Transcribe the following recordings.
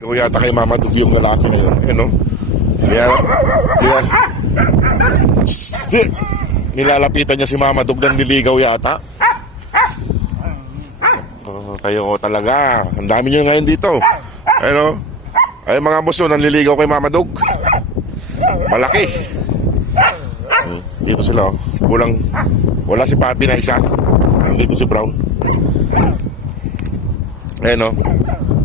O yata kay Mama Dug yung lalaki na yun. Ayan, no? Yan. Nilalapitan niya si Mama Dug ng niligaw yata. Kayo talaga. Ang dami niyo ngayon dito. Ayan, no? Ay mga boss, nanliligaw kay Mama Dug. Malaki. Dito sila, oh. Wala si Papi na isa. Dito si Brown. Ayan, no?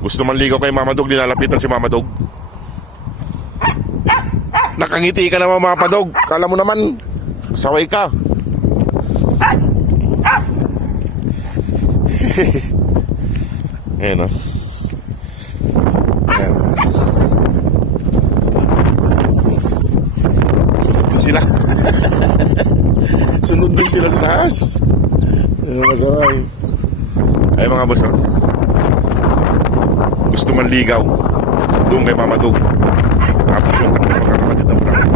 Gusto man ligaw kay Mama Dug, linalapitan si Mama Dug. Nakangiti ka naman, Mama Dug. Kala mo naman, saway ka. Ayan, no? Ayan. Sunod din sila. Sunod din sila sa taas. Ayan, masaway. Ayan mga boss, oh. Gusto man ligaw doon kay Mama Dug. Tapos yung tatlong magkakapatid ng Brown.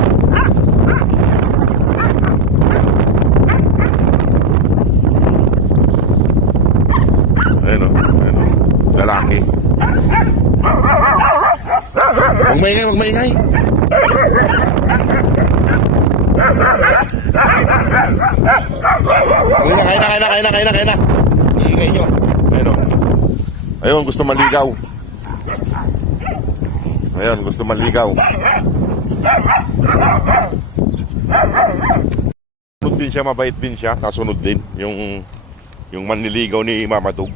Ayun, o. Ayun, o. Lalaki. Huwag maingay, huwag maingay. Kain na. Iingay nyo. Ayun, o. Ayun, gusto maligaw. Ayun, gusto maligaw. Sunod din siya, mabait din siya. Kasunod din yung manliligaw ni Mama Dug.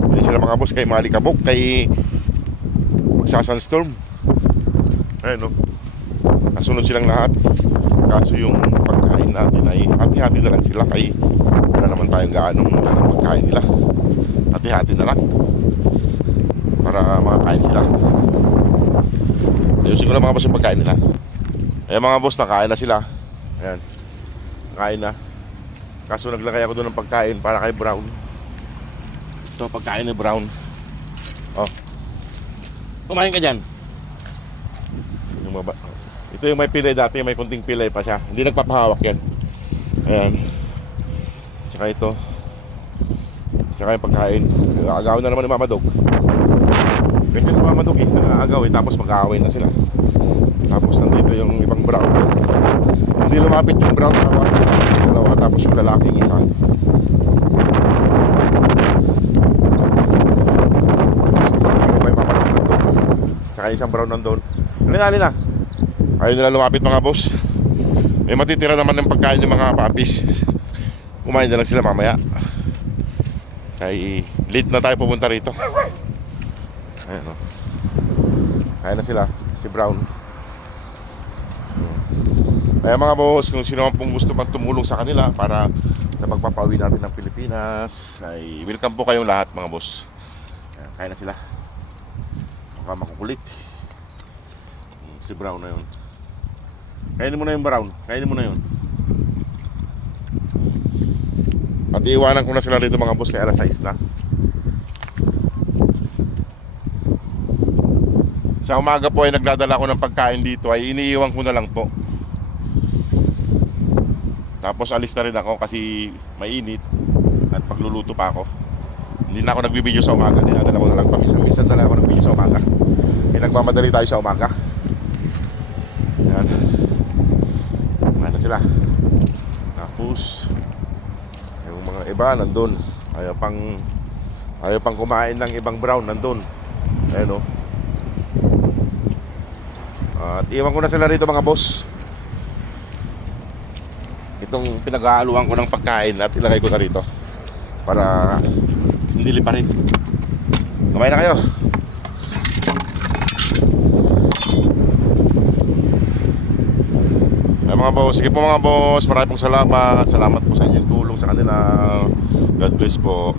Ayun sila mga boss, kay Malikabok, kay Magsasanstorm. Ayun, no? Kasunod silang lahat. Kaso yung pagkain natin ay hati-hati na lang sila. Kay wala naman tayong gaanong pagkain nila. Hati-hati na lang para makakain sila. Ayusin ko lang mga boss yung pagkain nila. Ayan mga boss, nakain na sila. Ayan, nakain na. Kaso naglagay ako doon ng pagkain para kay Brown. Ito pagkain ni Brown. Oh, kumain ka dyan. Ito yung may pilay dati, may kunting pilay pa siya. Hindi nagpapahawak yan. Ayan. Tsaka ito. Tsaka yung pagkain. Agawin na naman ni Mama Dug. Ganyan si Mama Dug, nag-aagawin, tapos mag-aaway na sila. Tapos nandito yung ibang Brown. Hindi lumapit yung Brown, dalawa, tapos yung lalaking isa. May Mama Dug nandun. Tsaka isang Brown nandun. Halina. Ayaw nila lumapit mga boss. May matitira naman ng pagkain yung mga papis. Kumain na lang sila mamaya. Kaya late na tayo pupunta rito. Ayan, o. Kaya na sila, si Brown. Kaya mga boss, kung sino man pong gusto tumulong sa kanila para sa pagpapauwi natin ng Pilipinas, ay welcome po kayong lahat mga boss. Ayan, kaya na sila. Baka makukulit. Si Brown na yun. Kainin mo na yung Brown. Kainin mo na yun. At iiwanan ko na sila dito mga boss, kaya alas 6 na. Sa umaga po ay nagdadala ko ng pagkain dito, ay iniiwan ko na lang po. Tapos alis na rin ako kasi mainit at pagluluto pa ako. Hindi na ako nagbibideo sa umaga, dinadala ko na lang paminsan-minsan na lang ako nagbibideo sa umaga. Kaya nagmamadali tayo sa umaga. Ayan. Ayan na sila. Tapos yung mga iba nandun. Ayaw pang kumain ng ibang Brown nandun. Ayan, o. At iwan ko na sila rito mga boss. Itong pinag-aaluhan ko ng pagkain at ilagay ko na rito para hindi liparin. Kumain na kayo. Ay mga boss, sige po mga boss, maraming pong salamat. Salamat po sa inyong tulong sa kanila. God bless po.